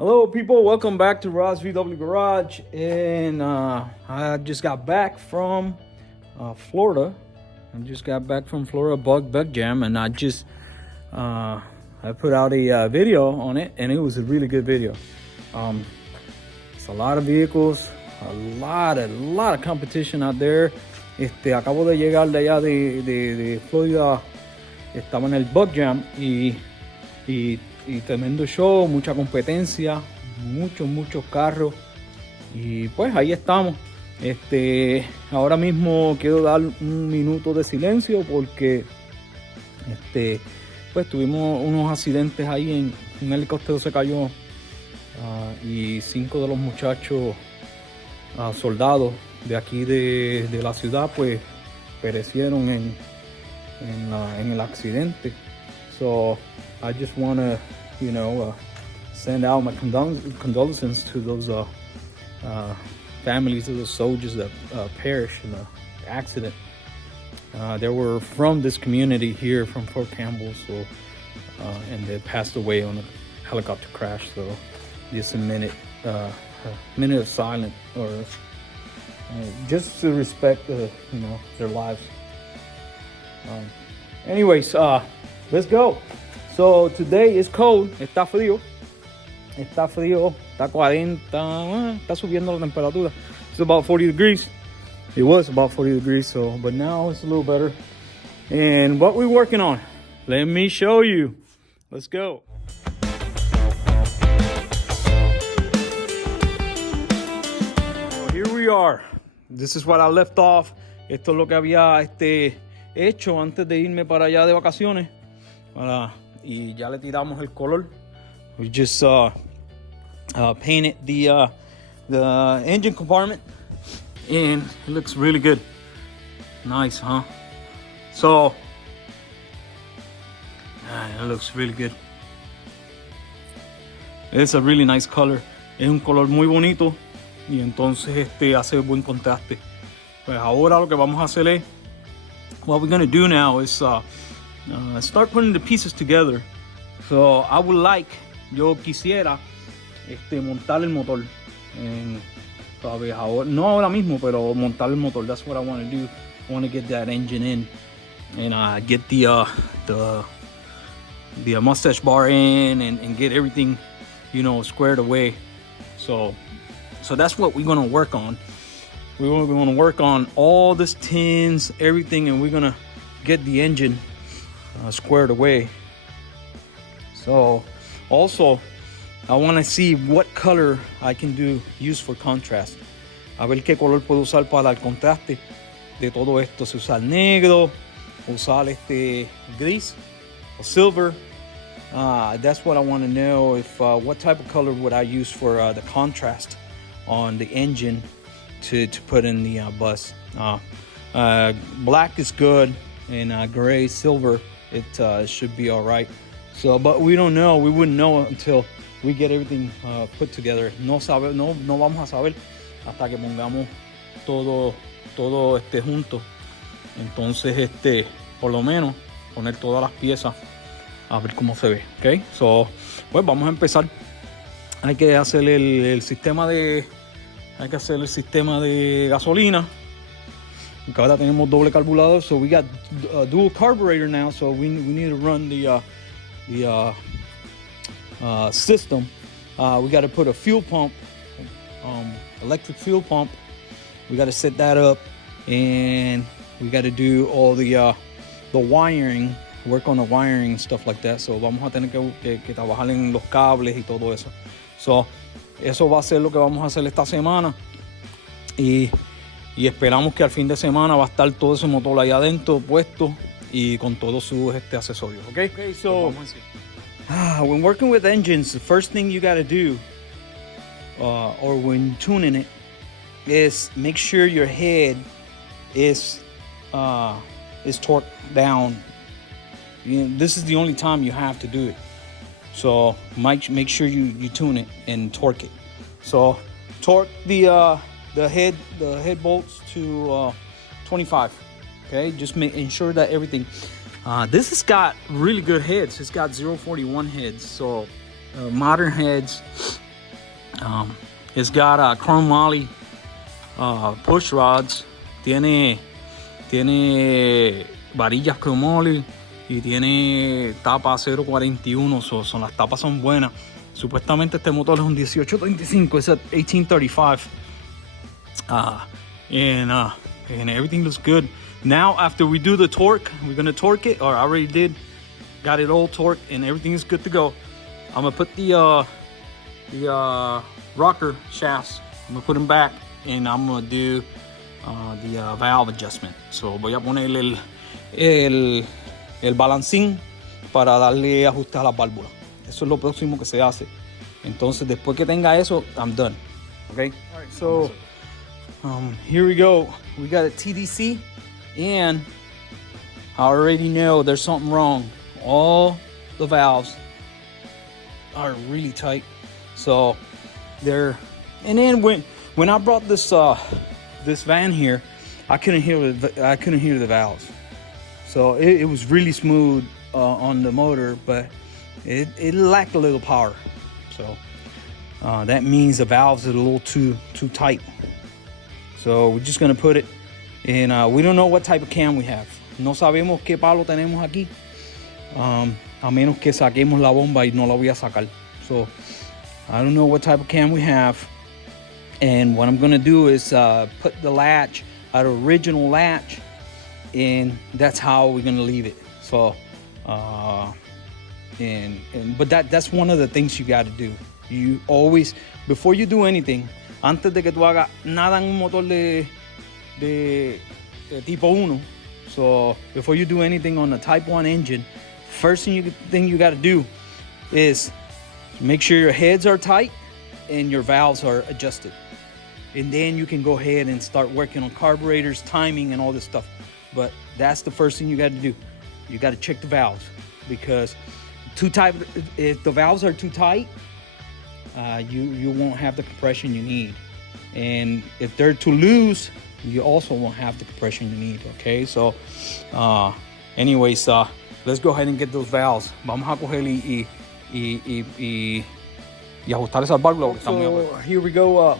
Hello people, welcome back to Ross VW Garage. And I just got back from Florida. Bug Jam, and I put out a video on it, and it was a really good video. It's a lot of vehicles, a lot of competition out there. Acabo de llegar de allá de Florida. Estaba en el Bug Jam y tremendo show, mucha competencia, muchos carros, y pues ahí estamos. Ahora mismo quiero dar un minuto de silencio porque pues tuvimos unos accidentes ahí. Un helicóptero se cayó y 5 de los muchachos soldados de aquí de la ciudad pues perecieron en el accidente. So I just want to, send out my condolences to those families of those soldiers that perished in the accident. They were from this community here, from Fort Campbell, so and they passed away on a helicopter crash. So just a minute of silence, or just to respect their lives. Anyways, let's go. So today is cold. Está frío, está 40, está subiendo la temperatura. It's about 40 degrees. It was about 40 degrees, so, but now it's a little better. And what we're working on, let me show you. Let's go. So here we are. This is what I left off. Esto es lo que había hecho antes de irme para allá de vacaciones. Y ya le tiramos el color. We just painted the engine compartment, and it looks really good. Nice, huh? So it looks really good. It's a really nice color. Es un color muy bonito y entonces hace buen contraste. Pues ahora lo que vamos a hacer es, what we're gonna do now is start putting the pieces together. So I would like, yo quisiera montar el motor no ahora mismo, pero montar el motor. That's what I want to do. I want to get that engine in and get the mustache bar in and get everything squared away. So that's what we're gonna work on. We're gonna work on all these tins, everything, and we're gonna get the engine squared away. So also I want to see what color I can use for contrast. A ver qué color puedo usar para el contraste de todo esto. Si usar negro, usar gris or silver. That's what I want to know. If what type of color would I use for the contrast on the engine to put in the bus. Black is good, and gray, silver, it should be all right. So, but we don't know. We wouldn't know until we get everything put together. No vamos a saber hasta que pongamos todo junto. Entonces, por lo menos poner todas las piezas a ver cómo se ve. Okay, so, pues vamos a empezar. Hay que hacer el sistema de gasolina. Porque ahora tenemos doble carburador, so we got dual carburetor now. So we need to run the system. We got to put a fuel pump, electric fuel pump. We got to set that up, and we got to do all the wiring, work on the wiring and stuff like that. So vamos a tener que trabajar en los cables y todo eso. So eso va a ser lo que vamos a hacer esta semana, y esperamos que al fin de semana va a estar todo ese motor ahí adentro puesto y con todos sus accesorios. Okay, so when working with engines, the first thing you got to do, or when tuning it, is make sure your head is torqued down. This is the only time you have to do it. So make sure you tune it and torque it. So torque the head bolts to 25. Okay, just ensure that everything. This has got really good heads. It's got 041 heads, so modern heads. It's got chrome moly push rods. Tiene varillas chrome moly y tiene tapa 0.41. Son las tapas son buenas. Supuestamente este motor es un 1835. It's a 1835. And everything looks good. Now after we do the torque, we're gonna torque it, or I already did. Got it all torqued and everything is good to go. I'm gonna put the rocker shafts. I'm gonna put them back, and I'm gonna do the valve adjustment. So voy a ponerle el balancín para darle ajuste a las válvulas. Eso es lo próximo que se hace. Entonces después que tenga eso, I'm done. Okay. All right. So here we go. We got a TDC, and I already know there's something wrong. All the valves are really tight, so they're. And then when I brought this this van here, I couldn't hear the valves. So it was really smooth on the motor, but it lacked a little power. So that means the valves are a little too tight. So we're just gonna put it in. We don't know what type of cam we have. No sabemos qué palo tenemos aquí. A menos que saquemos la bomba y no la voy a sacar. So I don't know what type of cam we have. And what I'm gonna do is put the latch, our original latch, and that's how we're gonna leave it. So but that's one of the things you got to do. You always, before you do anything, antes de que tú hagas nada en un motor de tipo 1, so before you do anything on a type 1 engine, first thing you got to do is make sure your heads are tight and your valves are adjusted. And then you can go ahead and start working on carburetors, timing, and all this stuff. But that's the first thing you got to do. You got to check the valves, because if the valves are too tight, you won't have the compression you need. And if they're too loose, you also won't have the compression you need. Okay, so anyways, let's go ahead and get those valves. Vamos a coger y ajustar esas válvulas. So here we go.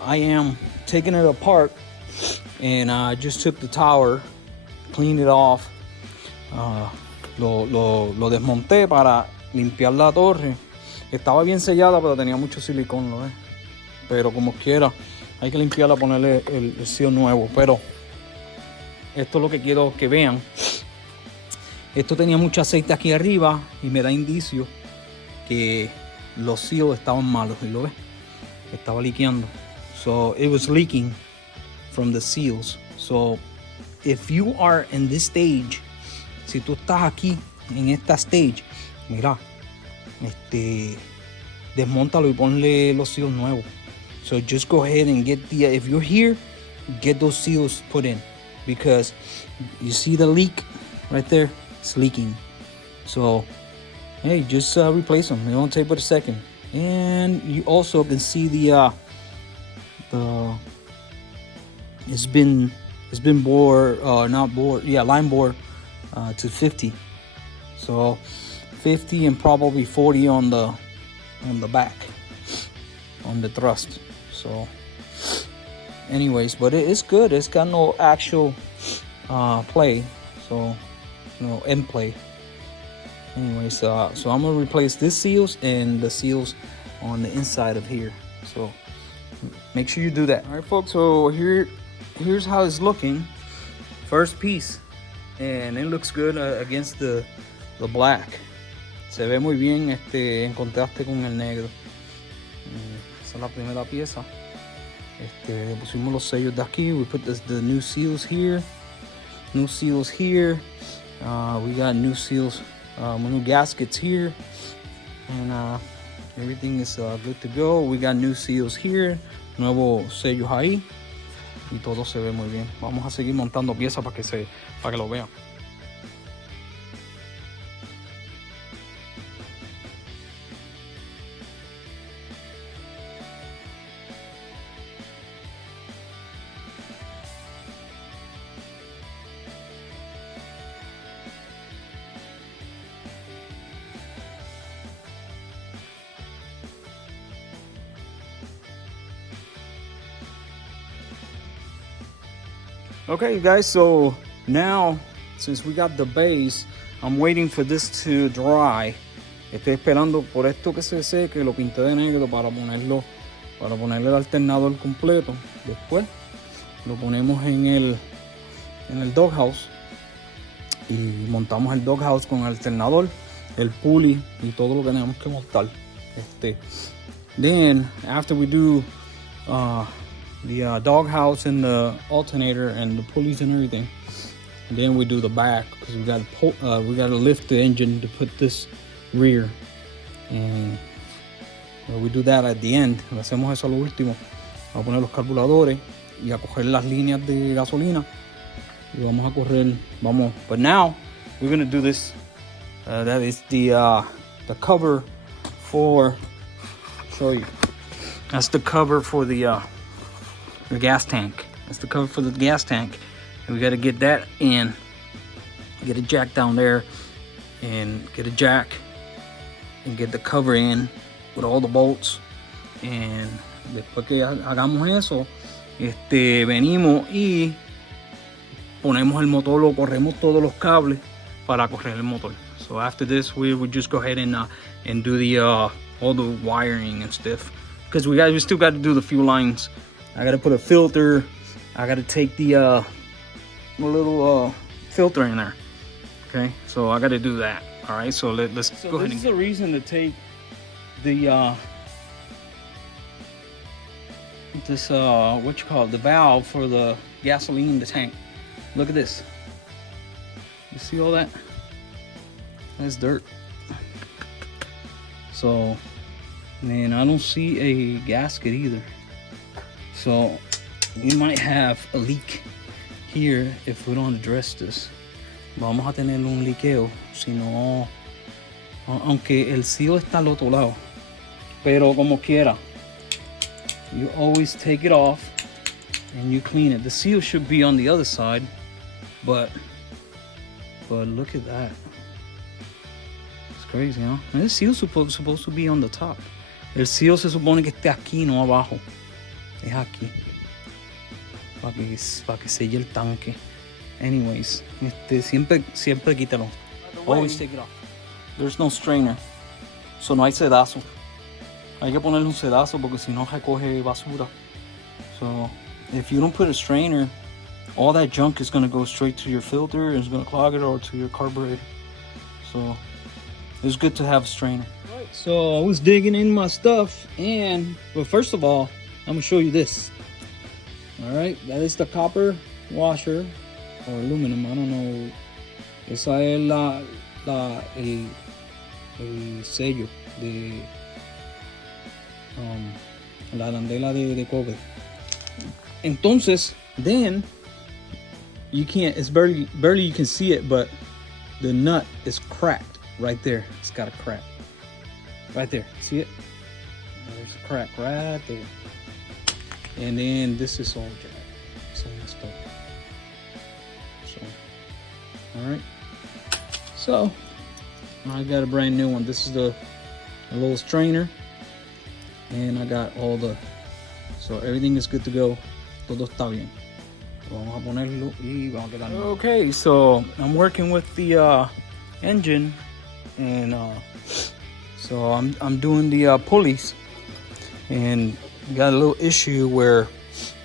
I am taking it apart, and I just took the tower, cleaned it off. Lo desmonté para limpiar la torre. Estaba bien sellada, pero tenía mucho silicón, ¿lo ves? Pero como quiera, hay que limpiarla, ponerle el seal nuevo. Pero esto es lo que quiero que vean. Esto tenía mucho aceite aquí arriba y me da indicio que los seals estaban malos. ¿Y lo ves? Estaba liqueando. So it was leaking from the seals. So if you are in this stage, si tú estás aquí en esta stage, mira, desmóntalo y ponle los seals nuevos. So just go ahead and get if you're here, get those seals put in, because you see the leak right there, it's leaking. So hey, just replace them. It won't take but a second. And you also can see the it's been bore, not bore, yeah, line bore to 50. So 50 and probably 40 on the back, on the thrust. So anyways, but it's good. It's got no actual play, so no end play. Anyways, so I'm gonna replace this seals and the seals on the inside of here. So make sure you do that. All right, folks. So here's how it's looking. First piece, and it looks good against the black. Se ve muy bien en contraste con el negro. Esa es la primera pieza. Pusimos los sellos de aquí. We put the new seals here. New seals here. We got new seals, new gaskets here, and everything is good to go. We got new seals here. Nuevos sellos ahí. Y todo se ve muy bien. Vamos a seguir montando piezas para que lo vean. Okay guys, so now since we got the base, I'm waiting for this to dry. Estoy esperando por esto que se seque, lo pinté de negro para ponerle el alternador completo. Después lo ponemos en el doghouse y montamos el doghouse con el alternador, el pulley y todo lo que tenemos que montar. Then after we do the doghouse and the alternator and the pulleys and everything, and then we do the back because we gotta lift the engine to put this rear, and we do that at the end. Hacemos eso a lo último. Vamos a poner los carburadores y a coger las líneas de gasolina y vamos a correr. But now we're gonna do this. That is the cover for. Show you. That's the cover for the gas tank. That's the cover for the gas tank, and we got to get that in. Get a jack down there, and get a jack, and get the cover in with all the bolts. And después que hagamos eso, venimos y ponemos el motor, lo corremos todos los cables para correr el motor. So after this, we would just go ahead and do the all the wiring and stuff, because we still got to do the fuel lines. I got to put a filter. I got to take the little filter in there. Okay, so I got to do that. All right, so let's go ahead. This is the reason to take the the valve for the gasoline, the tank. Look at this. You see all that? That's dirt. So, man, I don't see a gasket either. So we might have a leak here if we don't address this. Vamos a tener un liqueo, si no, aunque el seal está al otro lado. Pero como quiera, you always take it off and you clean it. The seal should be on the other side, but look at that. It's crazy, huh? And the seal's supposed to be on the top. El seal se supone que esté aquí, no abajo. Es aquí. Para que selle el tanque. Anyways, siempre quítalo. Always take it off. There's no strainer, so no hay sedazo. Hay que ponerle un sedazo porque si no recoge basura. So if you don't put a strainer, all that junk is going to go straight to your filter and it's going to clog it, or to your carburetor. So it's good to have a strainer. Right, so I was digging in my stuff, but first of all, I'm going to show you this. All right, that is the copper washer or aluminum, I don't know. Esa es el sello de la arandela de cobre. Entonces, then you can't, it's barely you can see it, but the nut is cracked right there. It's got a crack right there. See it? There's a crack right there. And then this is all jacked. So messed up. So, all right. So I got a brand new one. This is a little strainer, and I got all so everything is good to go. Todo está bien. Vamos a ponerlo y vamos a quedarnos. Okay, so I'm working with the engine, and so I'm doing the pulleys, and got a little issue where,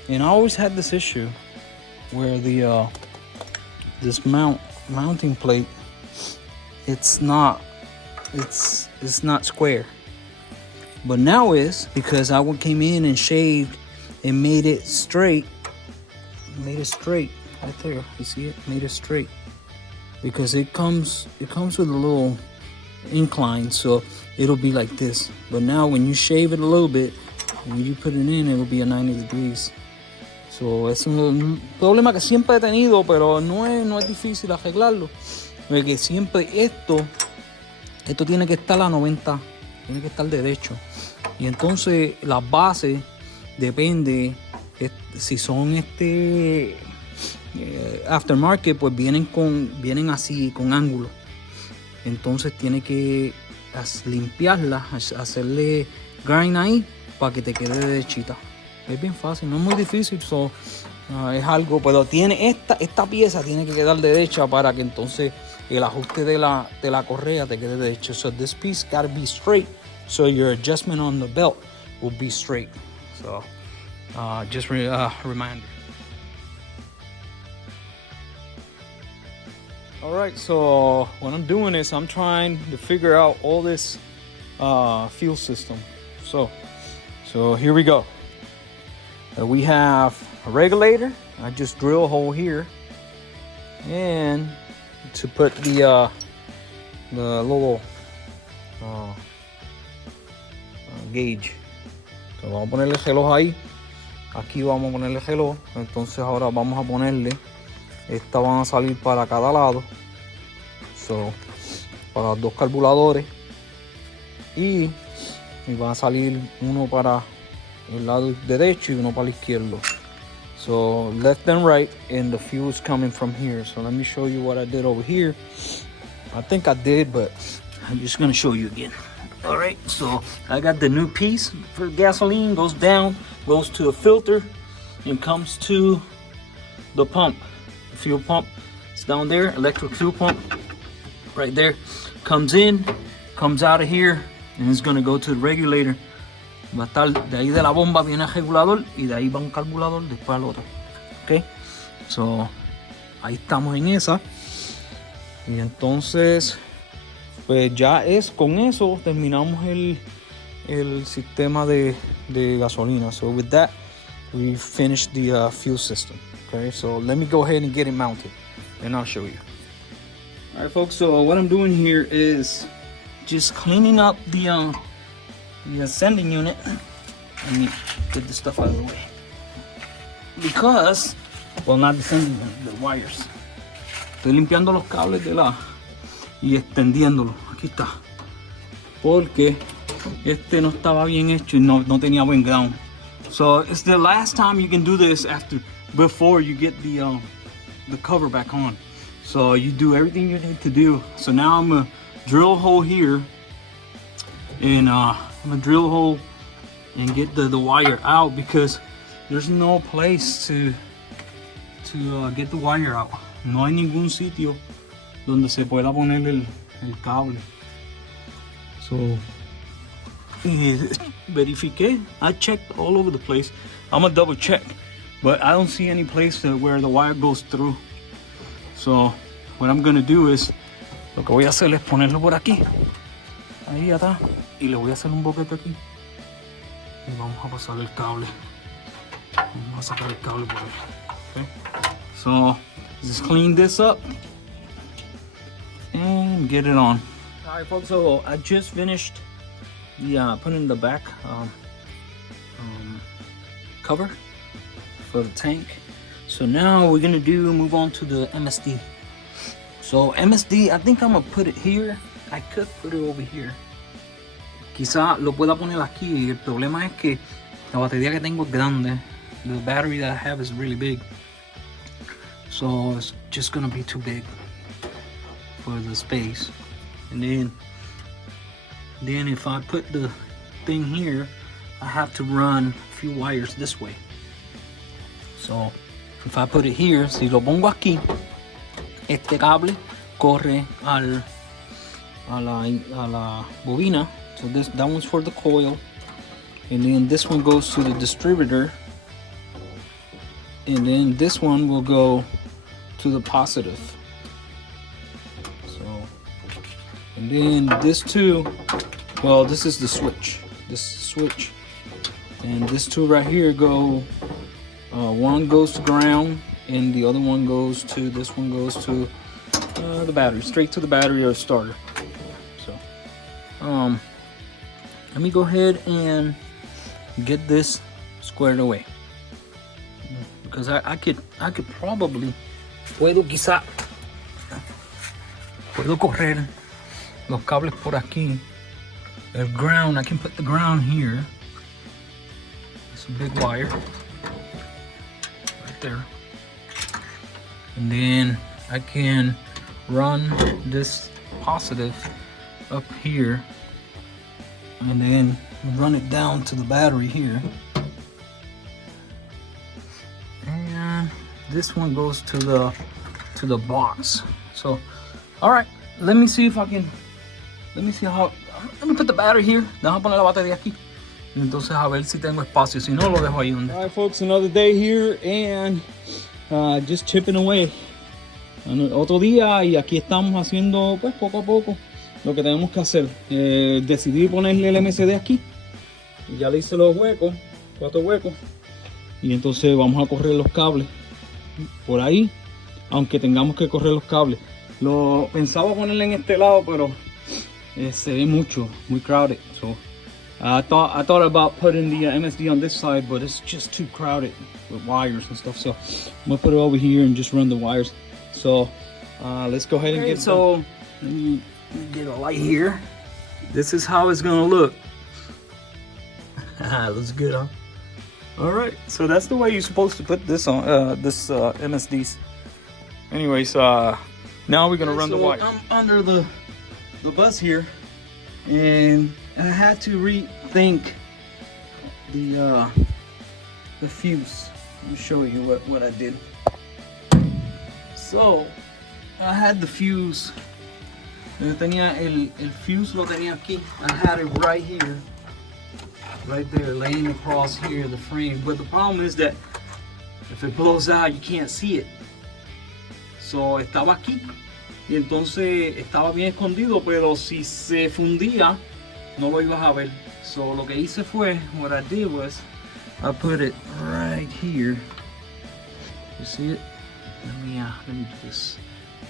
and I always had this issue where the this mounting plate, it's not square, but now is, because I came in and shaved and made it straight right there. You see it? Made it straight, because it comes with a little incline, so it'll be like this. But now when you shave it a little bit, when you put it in, it'll be a 90 degrees. So es un problema que siempre he tenido, pero no es difícil arreglarlo, porque siempre esto tiene que estar a 90, tiene que estar derecho. Y entonces las bases depende, si son aftermarket, pues vienen así con ángulo. Entonces tiene que limpiarlas, hacerle grind ahí para que te quede derechita. Es bien fácil, no es muy difícil. So, Es algo, pero tiene esta pieza tiene que quedar derecha para que entonces el ajuste de la correa te quede derecho. So this piece gotta be straight, so your adjustment on the belt will be straight. So just reminder. All right, so what I'm doing is I'm trying to figure out all this fuel system. So here we go. We have a regulator. I just drill a hole here, and to put the little gauge. So vamos a ponerle el reloj ahí. Aquí vamos a ponerle el reloj. Entonces ahora vamos a ponerle. Estas van a salir para cada lado. So, para los dos carburadores. Y van a salir uno para el lado derecho y uno para el izquierdo. So left and right, and the fuel is coming from here. So let me show you what I did over here. I think I did, but I'm just gonna show you again. All right, so I got the new piece for gasoline, goes down, goes to a filter, and comes to the pump. The fuel pump, it's down there, electric fuel pump, right there. Comes in, comes out of here, and it's gonna go to the regulator. Va a estar de ahí de la bomba viene el regulador y de ahí va un carburador después al otro. Ok, so ahí estamos en esa. Y entonces pues ya es con eso terminamos el sistema de gasolina. So with that we finished the fuel system. Okay, so let me go ahead and get it mounted and I'll show you. All right folks, so what I'm doing here is just cleaning up the ascending unit. Let me get this stuff out of the way. Because, well, not the ascending unit, the wires. Estoy limpiando los cables y extendiéndolos. Aquí está. Porque este no estaba bien hecho y no tenía buen ground. So it's the last time you can do this before you get the cover back on. So you do everything you need to do. So now I'm gonna drill a hole here, and I'm gonna drill a hole and get the wire out because there's no place to get the wire out. No hay ningún sitio donde se pueda poner el cable. So verifiqué. I checked all over the place. I'm gonna double check, but I don't see any place where the wire goes through. So what I'm gonna do is, lo que voy a hacer es ponerlo por aquí, ahí atrás, y le voy a hacer un boquete aquí. Y vamos a pasar el cable. Vamos a sacar el cable por ahí. Okay. So just clean this up and get it on. All right, folks. So I just finished putting the back cover for the tank. So now we're gonna move on to the MSD. So MSD, I think I'm gonna put it here. I could put it over here. Quizá lo pueda poner aquí. El problema es que la batería que tengo es grande. The battery that I have is really big. So it's just gonna be too big for the space. And then if I put the thing here, I have to run a few wires this way. So if I put it here, si lo pongo aquí, este cable corre a la bobina. So that one's for the coil, and then this one goes to the distributor, and then this one will go to the positive. So, and then this two, well, this is the switch. This is the switch, and this two right here go. One goes to ground, and the other one goes to. This one goes to the battery, straight to the battery or starter. So, let me go ahead and get this squared away, because I could probably puedo correr los cables por aquí. The ground, I can put the ground here. It's a big wire right there, and then I can run this positive up here, and then run it down to the battery here, and this one goes to the box. So, all right, let me see how, let me put the battery here. Déjame poner la batería aquí. Entonces a ver si tengo espacio, si no lo dejo ahí donde. All right, folks, another day here and just chipping away. Otro día y aquí estamos haciendo pues poco a poco lo que tenemos que hacer. Decidí ponerle el MCD aquí. Y ya le hice los huecos, 4 huecos. Y entonces vamos a correr los cables por ahí, aunque tengamos que correr los cables. Lo pensaba ponerle en este lado, pero se ve mucho, muy crowded. So I thought about putting the MSD on this side, but it's just too crowded with wires and stuff. So I'm gonna put it over here and just run the wires. So let's go ahead and get. So let me get a light here. This is how it's gonna look. Looks good, huh? All right, so that's the way you're supposed to put this on MSDs. Anyways, now we're gonna run the wire. I'm under the bus here, and I had to rethink the fuse. Let me show you what I did. So I had the fuse. Yo tenía el fuse, lo tenía aquí. I had it right here. Right there, laying across here, the frame. But the problem is that if it blows out, you can't see it. So estaba aquí y entonces estaba bien escondido, pero si se fundía, no lo ibas a ver. So lo que hice fue, what I did was, I put it right here. You see it? Let me do this.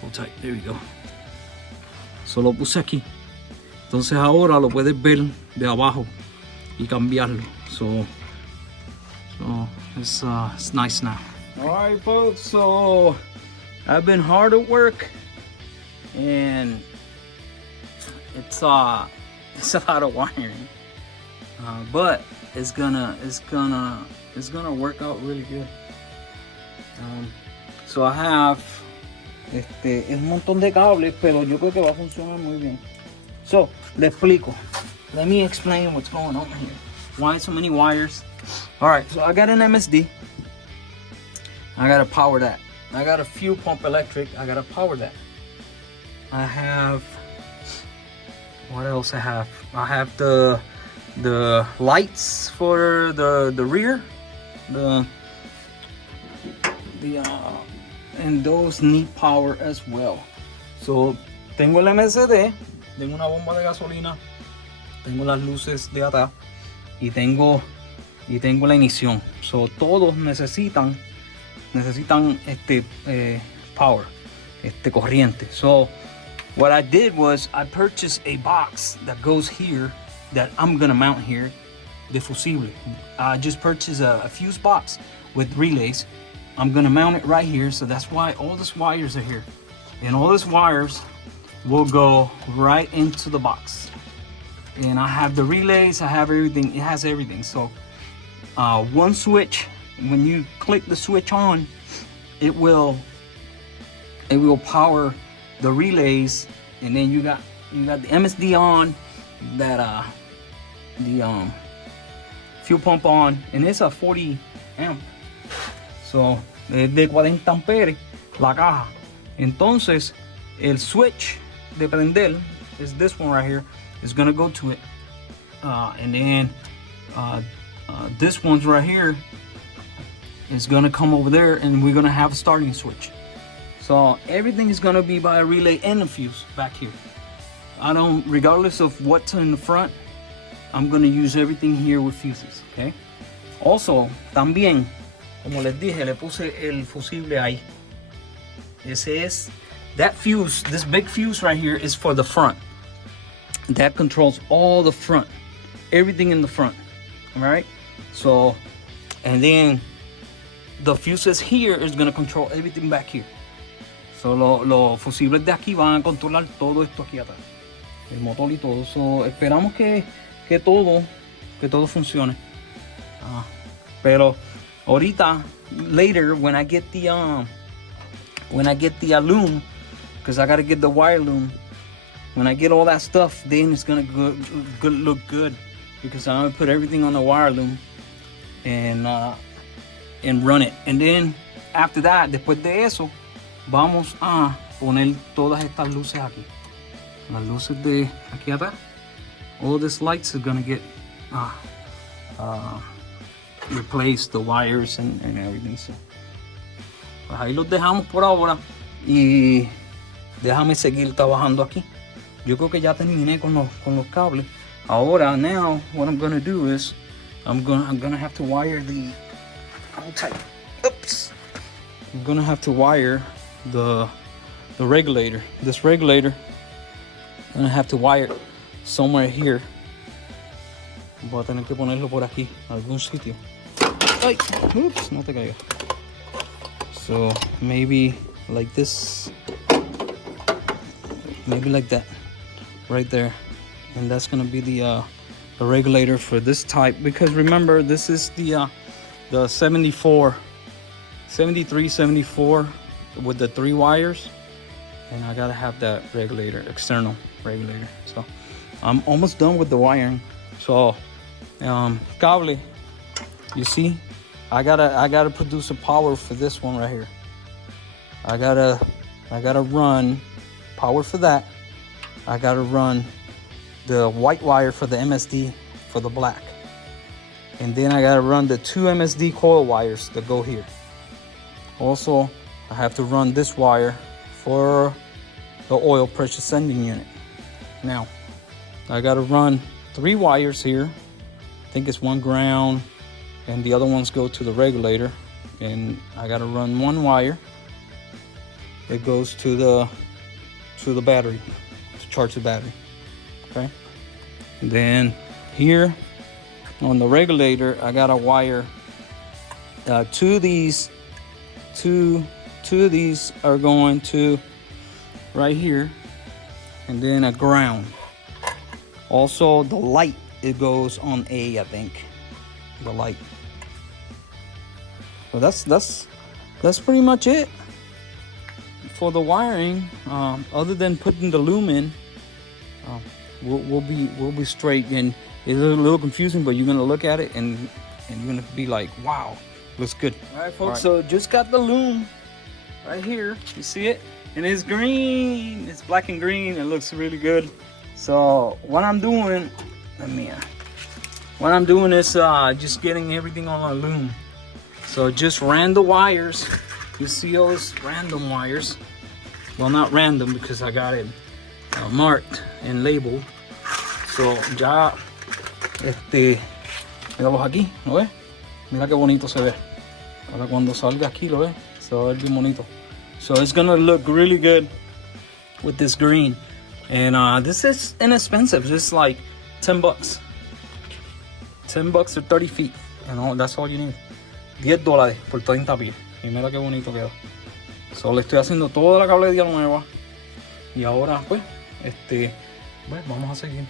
Hold tight. There we go. So lo puse aquí. Entonces ahora lo puedes ver de abajo y cambiarlo. So it's nice now. All right, folks. So I've been hard at work, and it's a lot of wiring, but it's gonna work out really good. So I have un montón de cables, pero yo creo que va a funcionar muy bien. So le explico. Let me explain what's going on here. Why so many wires? All right, so I got an MSD. I gotta power that. I got a fuel pump electric. I gotta power that. I have, what else I have? I have the lights for the rear. And those need power as well. So tengo el MSD, tengo una bomba de gasolina, tengo las luces de atrás y tengo la ignición. So todos necesitan power, corriente. So what I did was I purchased a box that goes here that I'm gonna mount here, the fusible. I just purchased a fuse box with relays. I'm gonna mount it right here, so that's why all these wires are here. And all these wires will go right into the box. And I have the relays, I have everything, it has everything. So one switch, when you click the switch on, it will power the relays, and then you got the MSD on, that the fuel pump on, and it's a 40 amp. So, de 40 amperes la caja. Entonces, el switch de prender is this one right here. It's gonna go to it, and then this one's right here is gonna come over there, and we're gonna have a starting switch. So everything is gonna be by a relay and a fuse back here. Regardless of what's in the front, I'm gonna use everything here with fuses. Okay. Also, también, como les dije, le puse el fusible ahí. That fuse, this big fuse right here is for the front. That controls all the front, everything in the front. All right. So, and then the fuses here is gonna control everything back here. So los fusibles de aquí van a controlar todo esto aquí atrás, el motor y todo. So esperamos que todo funcione. Pero ahorita, later, when I get the loom, because I gotta get the wire loom. When I get all that stuff, then it's gonna look good, because I'm gonna put everything on the wire loom and run it. And then after that, después de eso, vamos a poner todas estas luces aquí. Las luces de aquí atrás. All these lights are gonna get replaced, the wires and everything. So, pues ahí los dejamos por ahora y déjame seguir trabajando aquí. Yo creo que ya terminé con los cables. Ahora, now, what I'm gonna do is I'm gonna have to wire the. Oops. I'm gonna have to wire the regulator. This regulator, I'm gonna have to wire it somewhere here. Voy a tener que ponerlo por aquí, algún sitio. Ay, oops, no te caigas. So maybe like this, maybe like that, right there, and that's gonna be the regulator for this type. Because remember, this is the 73, 74 with the 3 wires, and I gotta have that regulator, external regulator. So I'm almost done with the wiring. So cable, you see, I gotta produce a power for this one right here. I gotta run power for that. I gotta run the white wire for the MSD for the black, and then I gotta run the 2 MSD coil wires that go here. Also, I have to run this wire for the oil pressure sending unit. Now, I gotta run 3 wires here. I think it's 1 ground, and the other ones go to the regulator. And I gotta run 1 wire that goes to the battery, to charge the battery. Okay. And then here on the regulator, I gotta wire 2 of these. Two of these are going to right here, and then a ground. Also, the light, it goes on A, I think. The light. So that's pretty much it for the wiring. Other than putting the loom in, we'll be straight. And it's a little confusing, but you're gonna look at it and you're gonna be like, wow, looks good. All right, folks. All right. So just got the loom right here. You see it? And it's green. It's black and green. It looks really good. So what I'm doing, what I'm doing is just getting everything on a loom. So just ran the wires. You see all those random wires. Well, not random because I got it marked and labeled. So ya, míralos aquí, ¿lo ves? Mira qué bonito se ve. Ahora cuando salga aquí, ¿lo ves? Se va a ver bien bonito. So it's gonna look really good with this green. And this is inexpensive. It's like $10. $10 or 30 feet. And all, that's all you need. $10 por 30 pies. Y mira qué bonito queda. So le estoy haciendo toda la cablería nueva. Y ahora pues, vamos a seguir.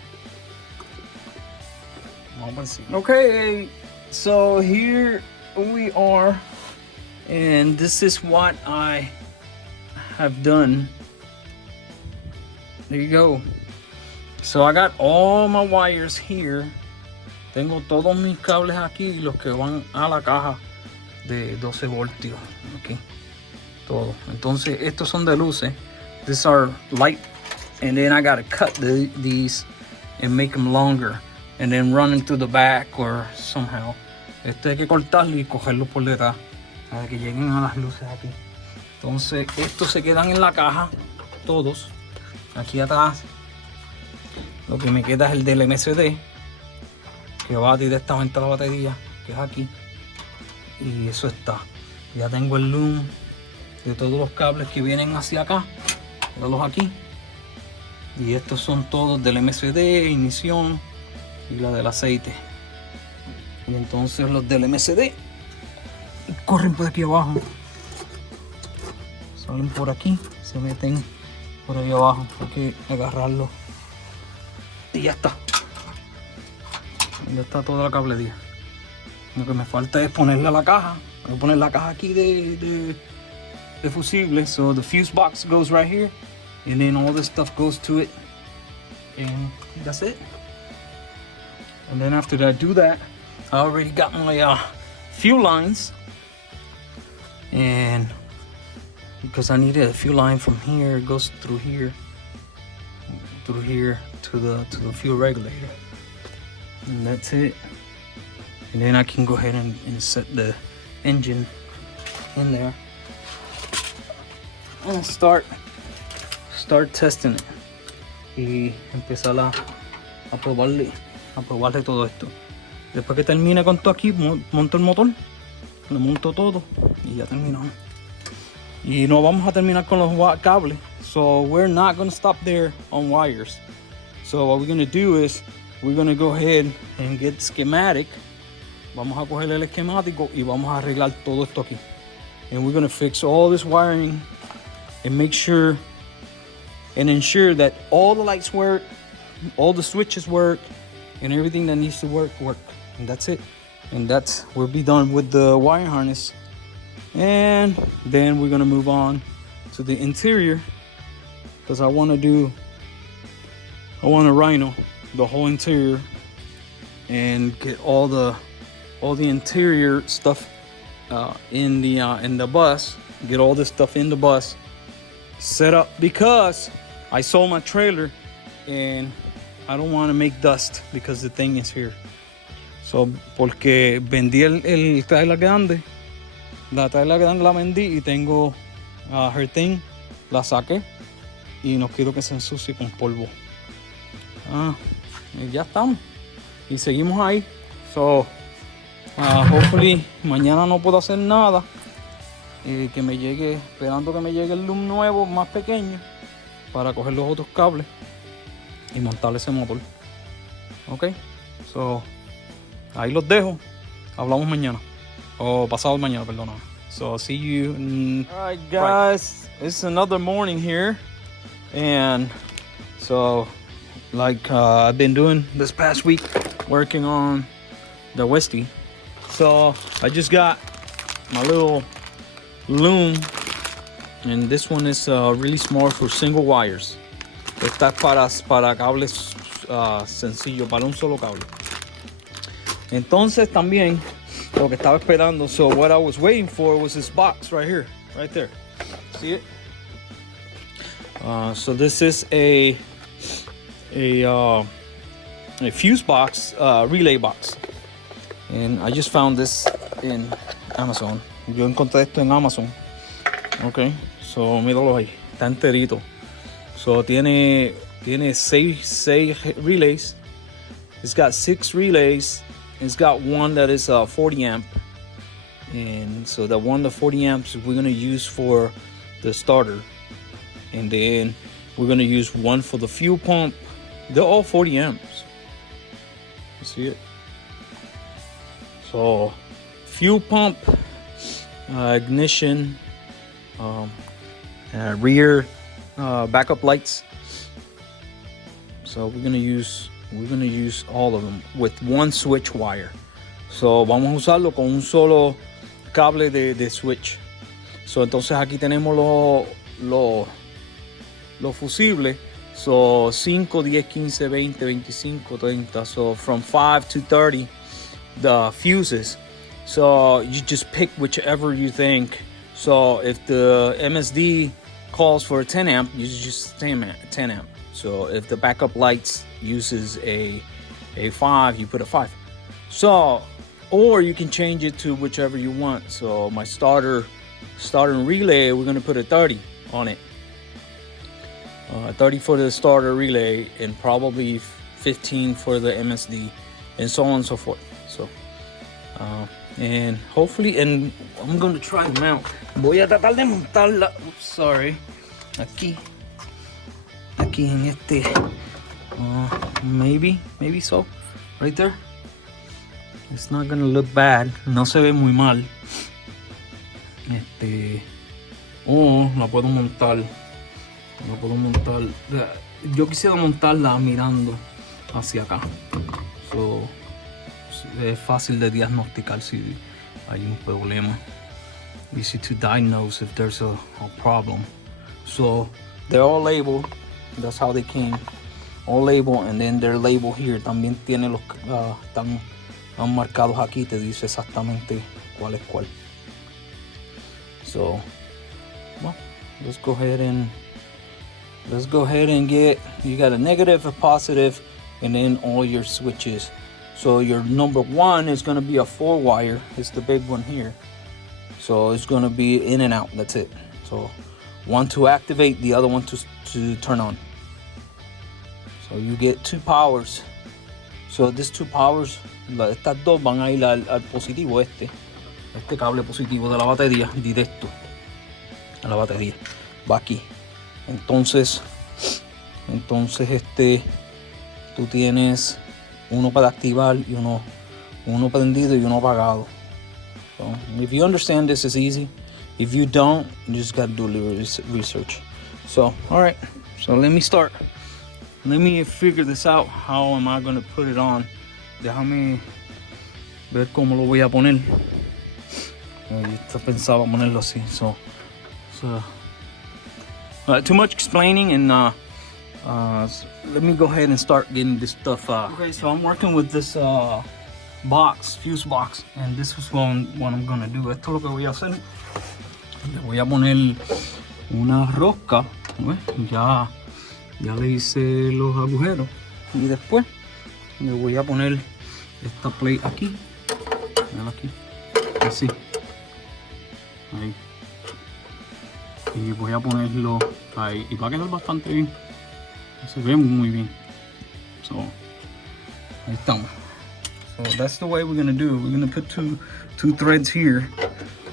Vamos a encima. Okay, so here we are. And this is what I have done. There you go. So I got all my wires here. Tengo todos mis cables aquí, los que van a la caja de 12 voltios. Aquí. Todo. Entonces estos son de luces. These are light. And then I gotta cut these and make them longer. And then run into the back or somehow. Hay que cortarlo y cogerlo por detrás para que lleguen a las luces aquí. Entonces estos se quedan en la caja, todos. Aquí atrás lo que me queda es el del MCD, que va directamente a la batería, que es aquí. Y eso está. Ya tengo el loom de todos los cables que vienen hacia acá. Míralos aquí. Y estos son todos del MCD, ignición y la del aceite. Y entonces los del MCD corren por aquí abajo. Salen por aquí, se meten por ahí abajo. Hay que agarrarlo. Y ya está. Ya está toda la cablería. Lo que me falta es ponerle a la caja. Voy a poner la caja aquí de fusible. So the fuse box goes right here. And then all this stuff goes to it. And that's it. And then after I do that, I already got my fuel lines. And because I needed a fuel line from here. It goes through here to the fuel regulator, and that's it. And then I can go ahead and set the engine in there and start testing it y empezar a probarle todo esto. Después que termine con todo aquí, monto el motor, le monto todo y ya terminamos. Y no vamos a terminar con los cables. So we're not going to stop there on wires. So what we're going to do is we're going to go ahead and get schematic. Vamos a coger el esquemático y vamos a arreglar todo esto aquí. And we're going to fix all this wiring and make sure and ensure that all the lights work, all the switches work, and everything that needs to work. And that's it. And we'll be done with the wire harness. And then we're gonna move on to the interior, because I want to rhino the whole interior and get all the interior stuff in the bus. Get all this stuff in the bus set up, because I sold my trailer and I don't want to make dust because the thing is here. So, porque vendí el trailer grande, la trailer grande la vendí y tengo her thing, la saqué y no quiero que se ensucie con polvo. Y ya estamos y seguimos ahí. So, hopefully mañana no puedo hacer nada, que me llegue, esperando que me llegue el loom nuevo más pequeño para coger los otros cables y montar ese motor. Ok, so ahí los dejo. Hablamos mañana o pasado mañana, perdona. So see you. All right, guys, it's another morning here, and so like I've been doing this past week, working on the Westie. So I just got my little loom, and this one is really small for single wires. Esta es para cables sencillos, para un solo cable. Entonces también lo que estaba esperando, so what I was waiting for was this box right here, right there. See it? So this is a fuse box, relay box, and I just found this in Amazon. Yo encontré esto en Amazon. Okay, so míralo ahí, está enterito. So tiene 6 relays. It's got 6 relays. It's got one that is 40 amp, and so the 40 amps we're gonna use for the starter, and then we're gonna use one for the fuel pump. They're all 40 amps. You see it? So fuel pump, ignition, rear backup lights. So we're gonna use all of them with one switch wire. So vamos a usarlo con un solo cable de switch. So entonces aquí tenemos los fusibles. So 5, 10, 15, 20, 25, 30. So from 5 to 30, the fuses. So you just pick whichever you think. So if the MSD calls for a 10 amp, you just 10 amp. So if the backup lights uses a 5, you put a 5. So, or you can change it to whichever you want. So my starter relay, we're gonna put a 30 on it. 30 for the starter relay, and probably 15 for the MSD, and so on and so forth. So, and hopefully, and I'm gonna try them out. Voy a tratar de montarla. Oops, sorry. Aquí en este, maybe so, right there. It's not gonna look bad. No se ve muy mal. La puedo montar. Yo quisiera montarla mirando hacia acá. So, es fácil de diagnosticar si hay un problema. Easy to diagnose if there's a problem. So they're all labeled. That's how they came. All labeled, and then their label here también tiene los están marcados aquí. Te dice exactamente cuál es cuál. So, well, let's go ahead and get, you got a negative, a positive, and then all your switches. So your number 1 is going to be a 4-wire. It's the big one here. So it's going to be in and out. That's it. So one to activate, the other one to turn on. So you get 2 powers. So these 2 powers, estas dos van a ir al positivo, este cable positivo de la batería directo a la batería. Va aquí. Entonces tú tienes uno para activar y uno prendido y uno apagado. So if you understand, this is easy. If you don't, you just got to do a little research. So all right, so let me start. Let me figure this out. How am I going to put it on? Déjame ver cómo lo voy a poner. Yo pensaba ponerlo así. So too much explaining, and let me go ahead and start getting this stuff. Okay, so I'm working with this fuse box, and this is what I'm gonna do. Esto es lo que voy a hacer. Le voy a poner una rosca. Ya le hice los agujeros, y después le voy a poner esta plate aquí. Aquí, así. Ahí. Y voy a ponerlo ahí, y va a quedar bastante bien, se ve muy bien. So ahí estamos. So that's the way we're gonna do it. We're gonna put two threads here,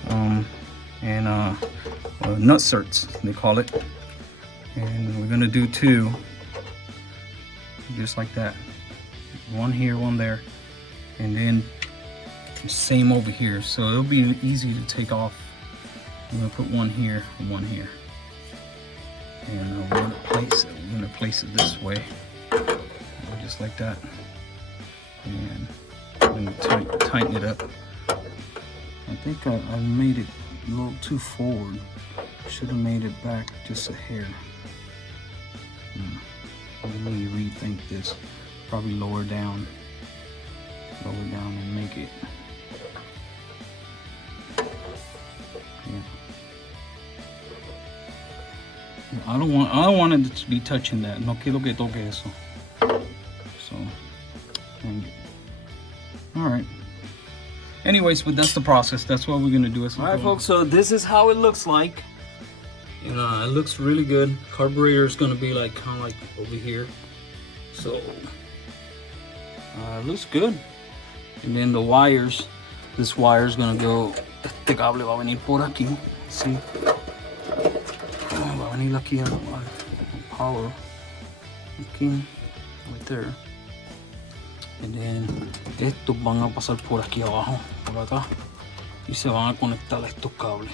and nut certs they call it, and we're gonna do 2 just like that. One here, one there, and then same over here. So it'll be easy to take off. I'm gonna put one here and one here, and we're gonna place it this way, just like that, and I'm gonna tighten it up. I think I made it a little too forward. Should have made it back just a hair. Let me rethink this. Probably lower down and make it. I don't want it to be touching that. No quiero que toque eso. So, all right. Anyways, but that's the process. That's what we're gonna do. All right, folks. So this is how it looks like. And it looks really good. Carburetor is gonna be like kind of like over here. So it looks good. And then the wires. This wire is gonna go. Este cable va a venir por aquí. See. Va a venir aquí al power. Aquí, right there. And then estos van a pasar por aquí abajo, por acá, y se van a conectar a estos cables.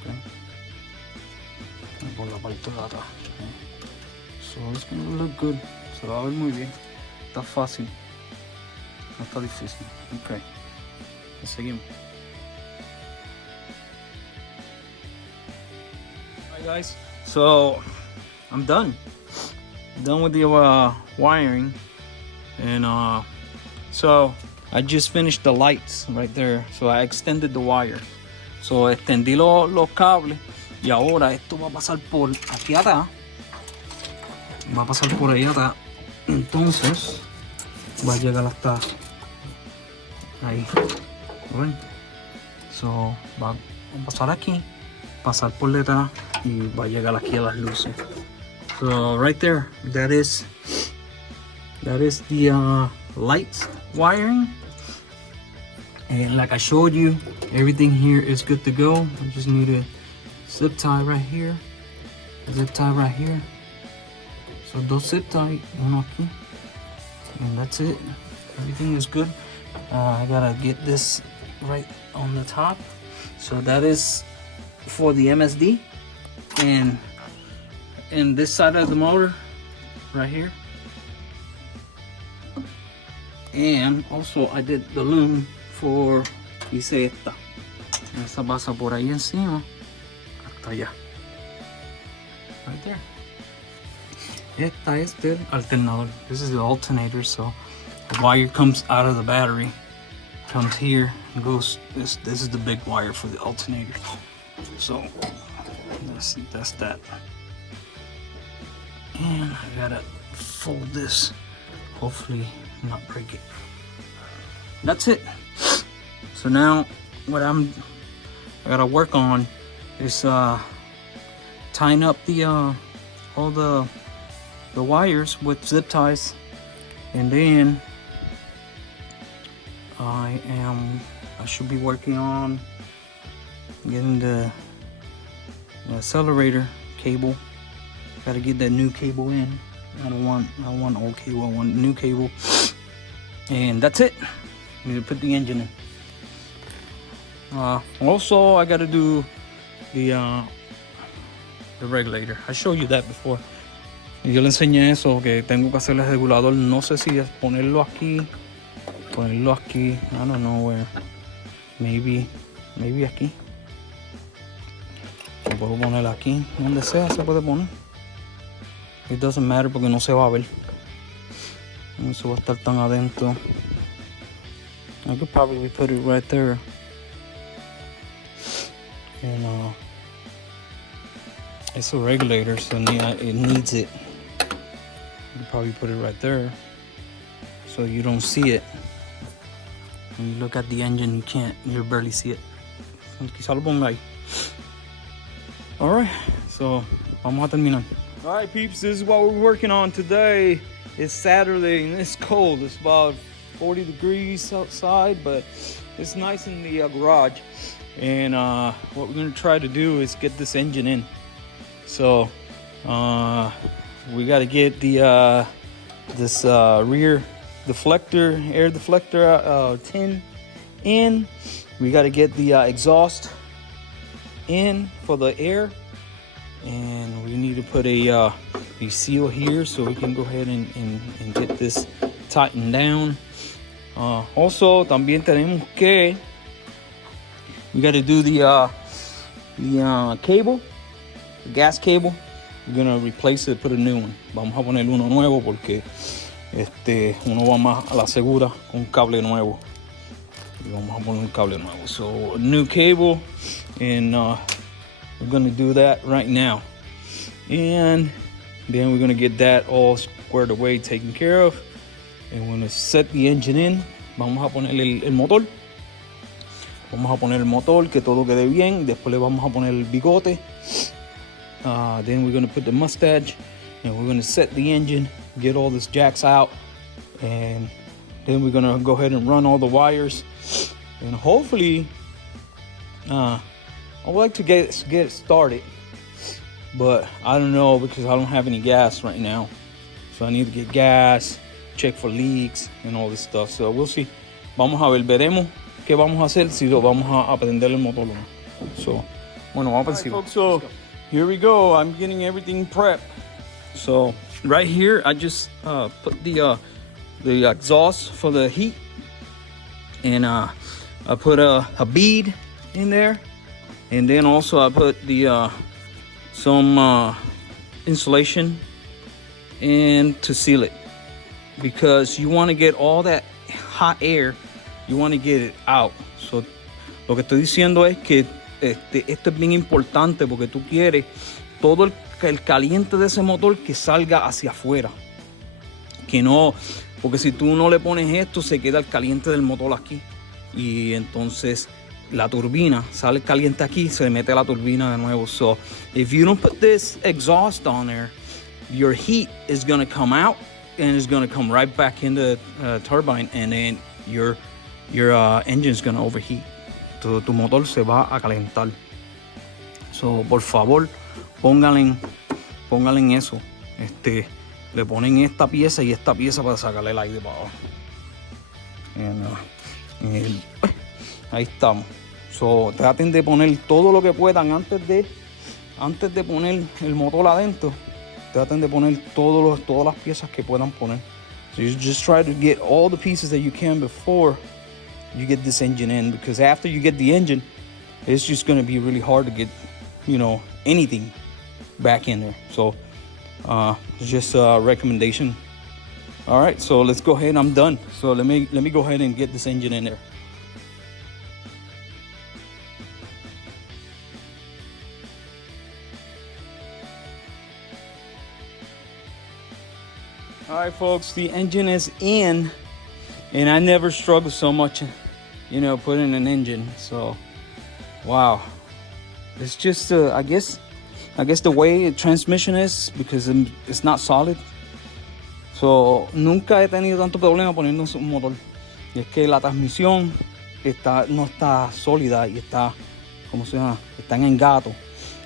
Okay. Por la parte de atrás. Okay. So it's gonna look good. Se va a ver muy bien. Está fácil. No está difícil. Ok. Seguimos. Alright guys, so I'm done with the wiring, and so I just finished the lights right there. So I extended the wire, so extendí los cables, y ahora esto va a pasar por aquí atrás, va a pasar por ahí atrás, entonces va a llegar hasta ahí. Right? So va a pasar aquí, pasar por detrás, y va a llegar aquí a las luces. So right there, that is the lights wiring, and like I showed you, everything here is good to go. I just need a zip tie right here, zip tie right here. So dos zip tie, uno aquí, and that's it. Everything is good. I gotta get this right on the top. So that is for the MSD, and this side of the motor right here. And also I did the loom for, hice esta. Esta pasa por ahí encima hasta allá. Right there. Esta es el alternador. This is the alternator, so the wire comes out of the battery, comes here and goes, this is the big wire for the alternator. So That's that. And I gotta fold this, hopefully not break it. That's it. So now what I gotta work on is tying up the all the wires with zip ties, and then I should be working on getting the accelerator cable. Gotta get that new cable in. I don't want old cable, I want new cable. And that's it. Need to put the engine in. Also, I gotta do the regulator. I showed you that before. Yo le enseñé eso, que tengo que hacer el regulador. No sé si es ponerlo aquí. I don't know where. Maybe aquí. Lo puedo poner aquí. Donde sea se puede poner. It doesn't matter porque no se va a ver. Eso va a estar tan adentro. I could probably put it right there. And it's a regulator, so it needs it. You could probably put it right there so you don't see it. When you look at the engine, you barely see it. Quizá lo ponga ahí. Alright, so vamos a terminar. Alright peeps, this is what we're working on today. It's Saturday and it's cold. It's about 40 degrees outside, but it's nice in the garage. And what we're gonna try to do is get this engine in. So we gotta get the this rear deflector, air deflector tin in. We gotta get the exhaust in for the air, and we need to put a seal here so we can go ahead and get this tightened down. Also, también tenemos que we got to do the cable, the gas cable. We're gonna replace it, put a new one. Vamos a poner uno nuevo porque uno va más a la segura con un cable nuevo. Y vamos a poner un cable nuevo. So a new cable, and we're gonna do that right now. And then we're gonna get that all squared away, taken care of. And we're gonna set the engine in. Vamos a poner el motor. Vamos a poner el motor, que todo quede bien. Después le vamos a poner el bigote. Then we're gonna put the mustache, and we're gonna set the engine, get all this jacks out, and then we're gonna go ahead and run all the wires. And hopefully, I would like to get it started, but I don't know because I don't have any gas right now. So I need to get gas, check for leaks and all this stuff. So we'll see. Vamos a ver, veremos qué vamos a hacer, si lo vamos a prender el motor o no. So, bueno, vamos para encima. So here we go. I'm getting everything prepped. So right here, I just put the exhaust for the heat, and I put a bead in there, and then also I put the some insulation in to seal it, because you want to get all that hot air, you want to get it out. So lo que estoy diciendo es que esto es bien importante, porque tú quieres todo el caliente de ese motor que salga hacia afuera, que no, porque si tú no le pones esto, se queda el caliente del motor aquí, y entonces la turbina sale caliente aquí, se mete la turbina de nuevo. So if you don't put this exhaust on there, your heat is going to come out and it's going to come right back in the turbine, and then your engine is going to overheat. Tu motor se va a calentar. So por favor, pónganle eso. Le ponen esta pieza y esta pieza para sacarle el aire para abajo. Ahí estamos. So, traten de poner todo lo que puedan antes de poner el motor adentro. Traten de poner todas las piezas que puedan poner. So you just try to get all the pieces that you can before you get this engine in, because after you get the engine, it's just going to be really hard to get, anything back in there. So it's just a recommendation. All right, so let's go ahead. I'm done. So let me go ahead and get this engine in there. All right, folks, the engine is in, and I never struggled so much, you know, putting an engine. So, wow, it's just I guess the way the transmission is, because it's not solid. So, nunca he tenido tanto problema poniendo un motor. Y es que la transmisión no está sólida y está, ¿cómo se llama? Está en engato.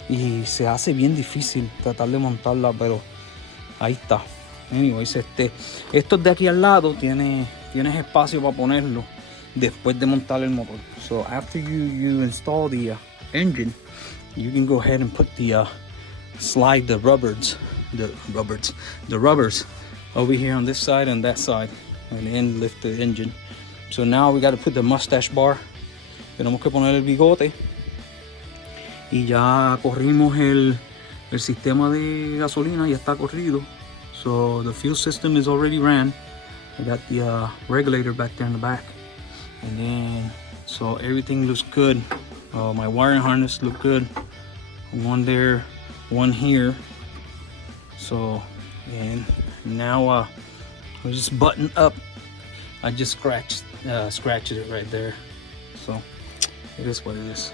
Y se hace bien difícil tratar de montarla, pero ahí está. Anyways, estos de aquí al lado tienes espacio para ponerlo después de montar el motor. So after you install the engine, you can go ahead and put slide the rubbers over here on this side and that side, and then lift the engine. So now we got to put the mustache bar. Tenemos que poner el bigote. Y ya corrimos el sistema de gasolina, ya está corrido. So the fuel system is already ran. I got the regulator back there in the back. And then, so everything looks good. My wiring harness look good. One there, one here. So, and now we just button up. I just scratched it right there. So it is what it is.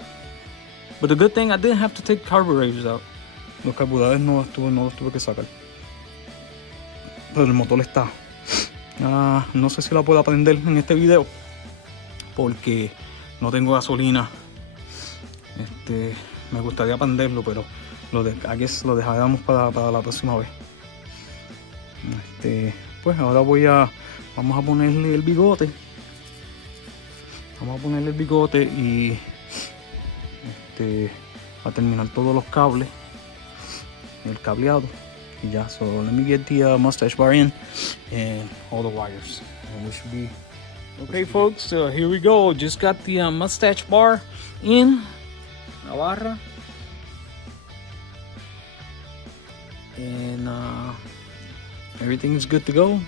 But the good thing, I didn't have to take carburetors out. Los carburadores no los tuve que sacar. Pero el motor está. No sé si la puedo prender en este video, porque no tengo gasolina. Me gustaría prenderlo, pero I guess lo dejaremos para la próxima vez. Pues ahora vamos a ponerle el bigote. Vamos a ponerle el bigote y a terminar todos los cables, el cableado. Yeah, so let me get the mustache bar in and all the wires, and we should be okay, folks. Here we go. Just got the mustache bar in la barra, and everything is good to go.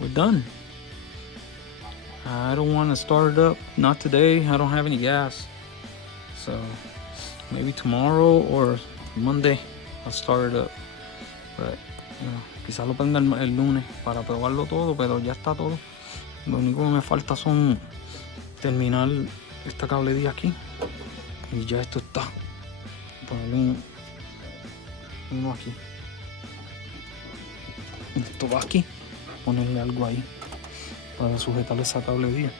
We're done. I don't want to start it up, not today. I don't have any gas, so maybe tomorrow or Monday I'll start it up. But, quizás lo prenda el lunes para probarlo todo, pero ya está todo. Lo único que me falta son terminar esta cablería aquí y ya esto está. Ponerle uno aquí. Esto va aquí. Ponerle algo ahí para sujetar esa cablería.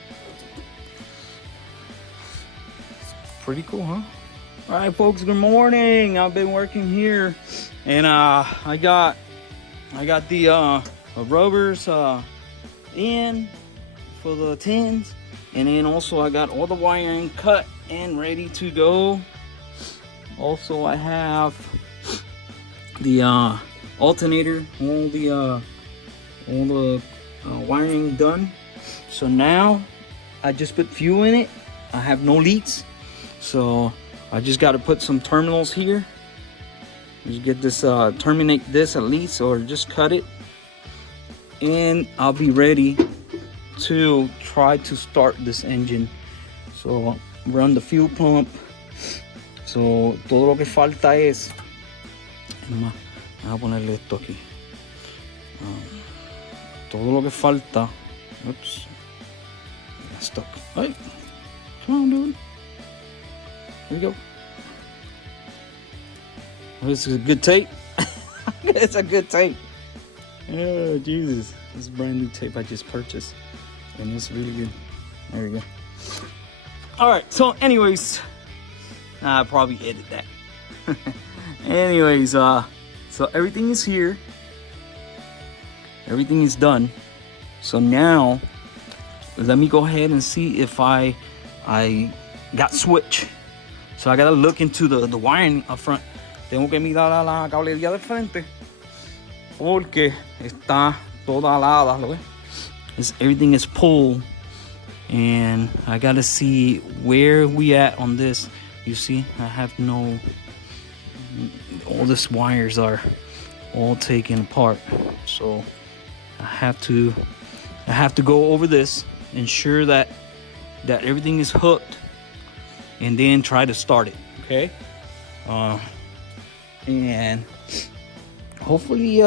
Pretty cool, huh? All right, folks, good morning. I've been working here, and I got the rubbers in for the tins, and then also I got all the wiring cut and ready to go. Also, I have the alternator, all the wiring done. So now I just put fuel in it. I have no leaks, so I just got to put some terminals here. Just get this, terminate this at least, or just cut it, and I'll be ready to try to start this engine. So run the fuel pump. So todo lo que falta es, voy a ponerle esto aquí. Todo lo que falta. Oops, got stuck. Hey, come on, dude. Here we go. This is a good tape. It's a good tape. Oh, Jesus. This is brand new tape I just purchased, and it's really good. There we go. All right, so anyways, I'll probably edit that. Anyways, so everything is here. Everything is done. So now, let me go ahead and see if I got switch. So I gotta look into the wiring up front. Tengo que mirar a la cablería del frente, porque está toda alada, ¿lo ves? Everything is pulled, and I gotta see where we at on this. You see, I have all these wires are all taken apart, so I have to go over this, ensure that everything is hooked, and then try to start it. Okay, and hopefully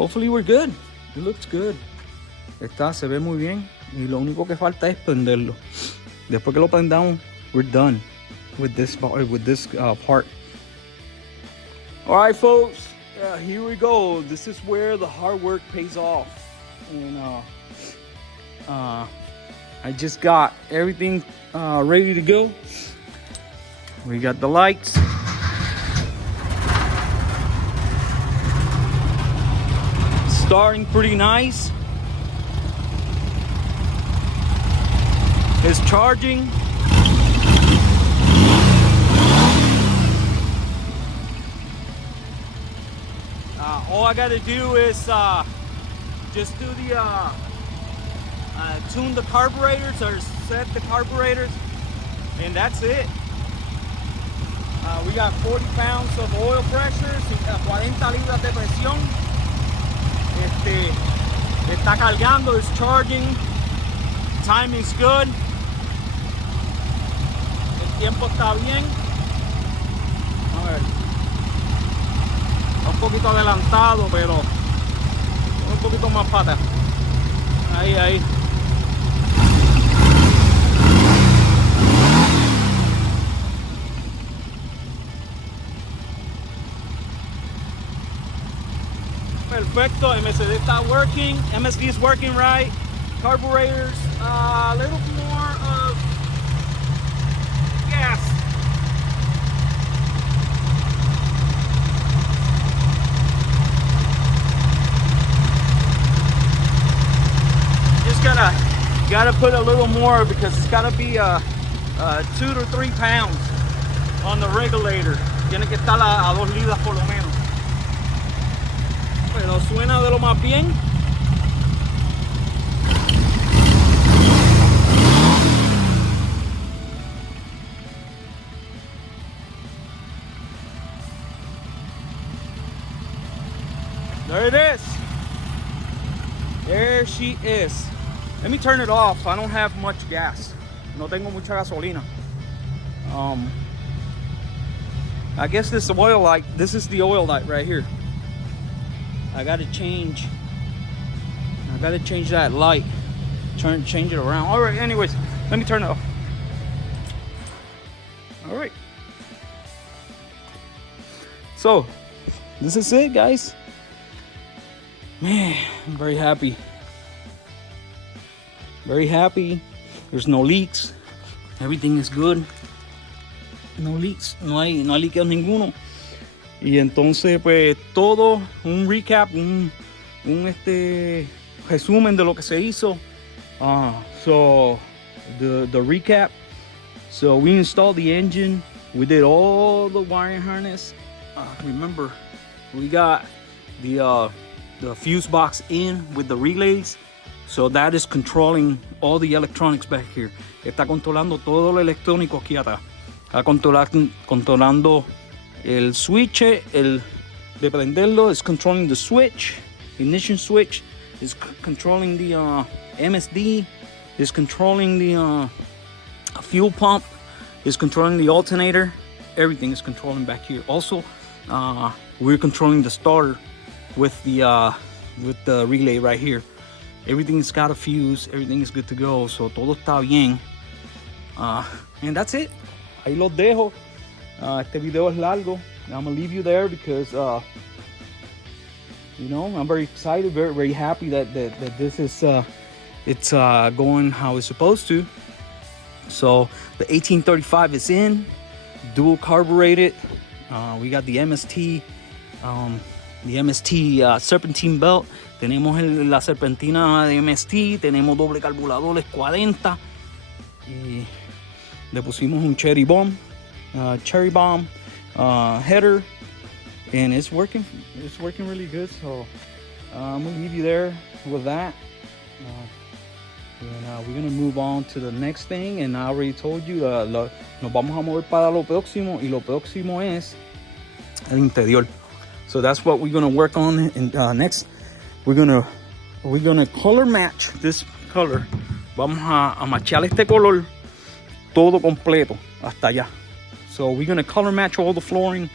hopefully we're good. It looks good. Se ve muy bien. Y lo único que falta es prenderlo. Después que lo prendamos, we're done with this part. All right, folks. Here we go. This is where the hard work pays off. And I just got everything ready to go. We got the lights. Starting pretty nice. It's charging. All I gotta do is just do the tune the carburetors or set the carburetors, and that's it. We got 40 pounds of oil pressure, 40 libras de presión. Está cargando, it's charging. Timing's good. El tiempo está bien. A ver. Un poquito adelantado, pero un poquito más pata. Ahí. Perfecto, MSD está working. MSD is working right. Carburetors, a little more of gas. Just gotta put a little more because it's gotta be 2 to 3 pounds on the regulator. Tiene que estar a 2 libras por lo menos. Pero suena de lo más bien. There it is. There she is. Let me turn it off. I don't have much gas. No tengo mucha gasolina. I guess this oil light, this is the oil light right here. I gotta change that light. Change it around. All right, anyways, let me turn it off. All right. So, this is it, guys. Man, I'm very happy. Very happy. There's no leaks. Everything is good. No leaks. No hay líquidos ninguno. Y entonces, pues, todo un recap, un resumen de lo que se hizo. So, the recap. So, we installed the engine. We did all the wiring harness. Remember, we got the fuse box in with the relays. So that is controlling all the electronics back here. Está controlando todo lo electrónico aquí atrás. Está controlando el switch, el de prenderlo. It's controlling the switch, ignition switch. It's controlling the MSD. It's controlling the fuel pump. It's controlling the alternator. Everything is controlling back here. Also, we're controlling the starter with the relay right here. Everything's got a fuse. Everything is good to go. So todo está bien. And that's it. Ahí los dejo. Este video es largo. I'm gonna leave you there because you know, I'm very excited, very, very happy that this is it's going how it's supposed to. So the 1835 is in, dual carbureted. We got the MST serpentine belt. Tenemos la serpentina de MST, tenemos doble carburadores 40 y le pusimos un cherry bomb header, and it's working really good. So I'm gonna leave you there with that, and we're gonna move on to the next thing. And I already told you nos vamos a mover para lo próximo, y lo próximo es el interior. So that's what we're gonna work on. And next we're gonna color match this color. Vamos a machar este color todo completo hasta allá. So we're gonna color match all the flooring,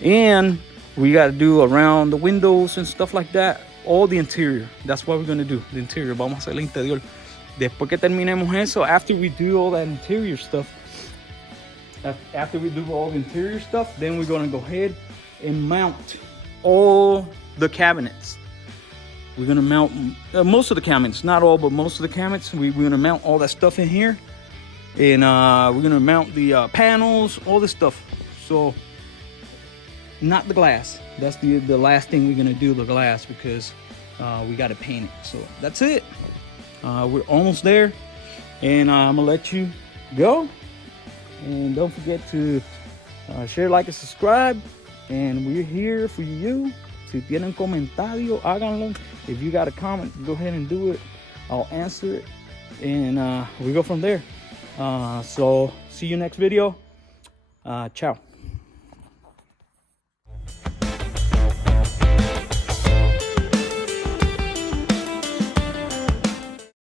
and We got to do around the windows and stuff like that. All the interior. That's what we're going to do. The interior. Vamos a hacer el interior. Después que terminemos eso, after we do all that interior stuff, after we do all the interior stuff, then we're going to go ahead and mount all the cabinets. We're going to mount most of the cabinets. Not all, but most of the cabinets. We're going to mount all that stuff in here. And we're going to mount the panels, all this stuff. So, not the glass. That's the last thing we're gonna do, the glass, because we got to paint it. So that's it. We're almost there, and I'm gonna let you go. And don't forget to share, like, and subscribe. And we're here for you. Si tienen comentario, háganlo. If you got a comment, go ahead and do it. I'll answer it, and we go from there. So see you next video. Ciao.